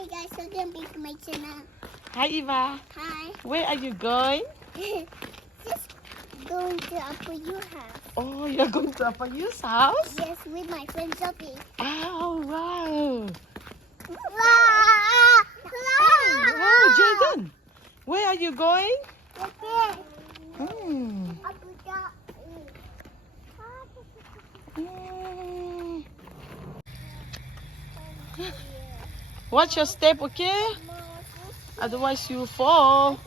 Hi guys, welcome back to my channel. Hi Eva. Hi. Where are you going? Just going to Apuyu house. Oh, you're going to Apayu's house? Yes, with my friend Sophie. Oh, wow. Wow, Wow, Jaden. Where are you going? okay. Hmm. Apuyu. Hmm. Watch your step, okay? Otherwise you fall.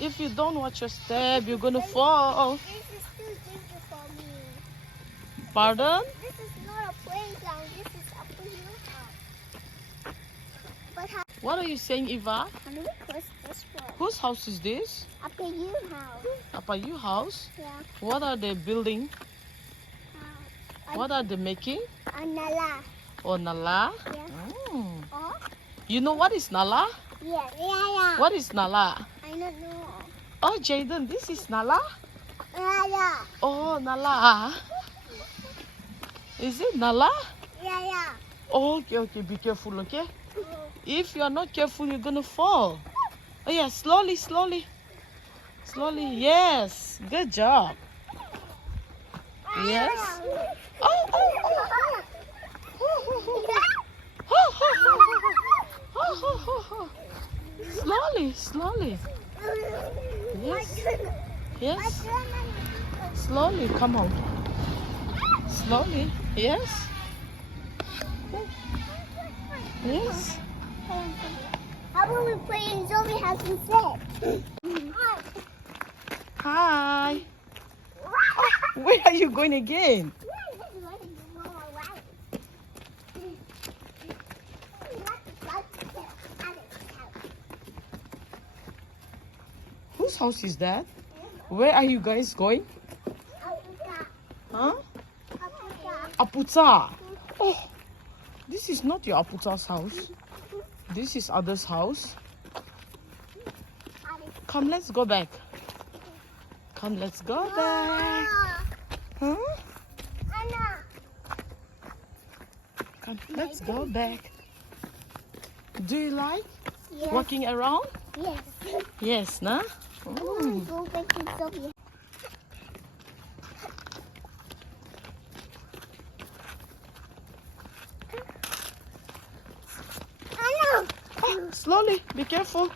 If you don't watch your step, you're gonna fall. This is too dangerous for me. Pardon? This is not a playground. This is Apuyu house. But how What are you saying, Eva? do we cross this road? Whose house is this? Apuyu house. Apayu house? Yeah. What are they building? What are they making? Anala. Oh, Nala? Yeah. Oh. Oh? You know what is Nala? Yeah. What is Nala? I don't know. Oh, Jaden, this is Nala? Yeah. Oh, Nala. Is it Nala? Yeah. Oh, okay, be careful, okay? If you are not careful, you're gonna fall. Oh, yeah, slowly. Yes, good job. Yes. Oh. Slowly. Yes. Slowly, come on. Slowly. Yes. How about we play in Zombie House instead? Hi. Where are you going again? Whose house is that? Where are you guys going? Huh? Aputa. Oh, this is not your Aputa's house. This is others' house. Come, let's go back. Come, let's go back. Huh? Come, let's go back. Do you like walking around? Yes. Yes, nah? I want to go back to Sophie. Oh, slowly, be careful.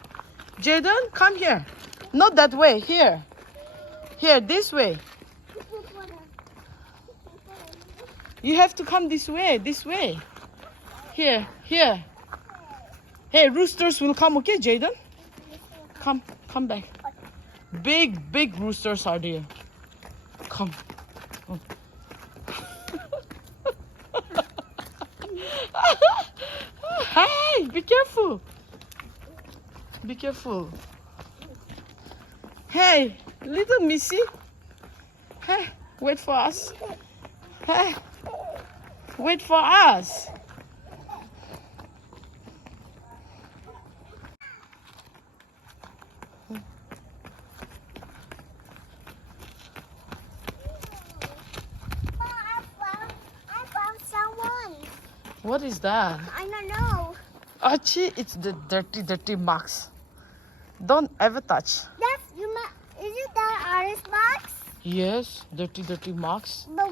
Jaden, come here. Not that way, here. Here, this way. You have to come this way. Here. Hey, roosters will come, okay, Jaden? Come back. Big roosters are there. Come. Hey, be careful. Hey, little Missy. Hey, wait for us. Hey, wait for us. I found someone. What is that? I don't know. Archie, it's the dirty marks. Don't ever touch. Is it that artist box? Yes, dirty marks. But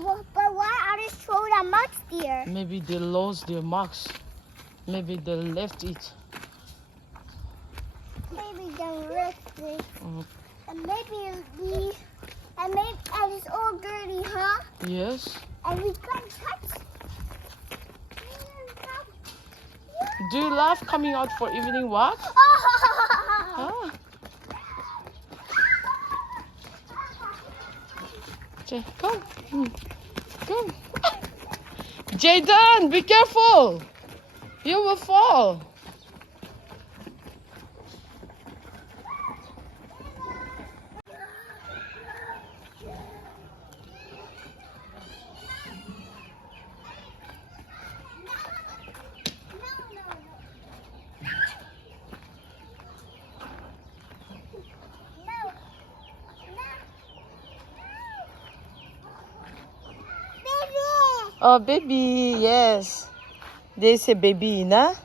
why artists throw the marks there? Maybe they lost their marks. Maybe they left it. Maybe they left it. Mm. And maybe and it's all dirty, huh? Yes. And we can't touch. Do you love coming out for evening walk? Ah. Come. Come. Jaden, be careful. You will fall. Oh, baby, yes. They say baby, na?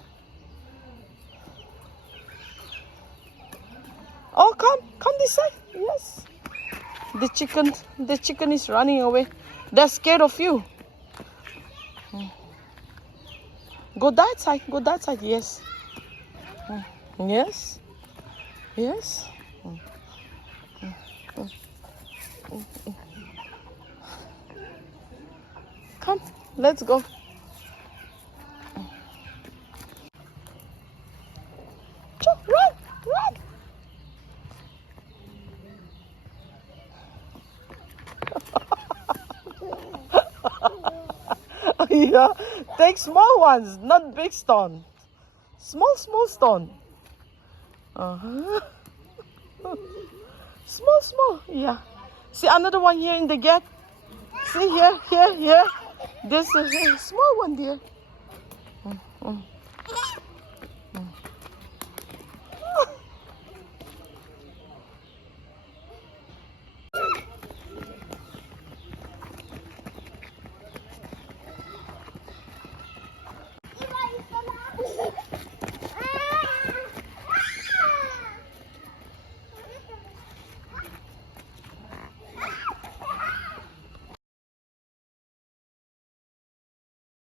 Oh, come this side. Yes. The chicken is running away. They're scared of you. Go that side. Go that side. Yes. Yes. Yes. Come, let's go. Run, run. Yeah, take small ones, not big stone. Small stone. Uh-huh. Small. Yeah. See another one here in the gate. See here. There's a small one there.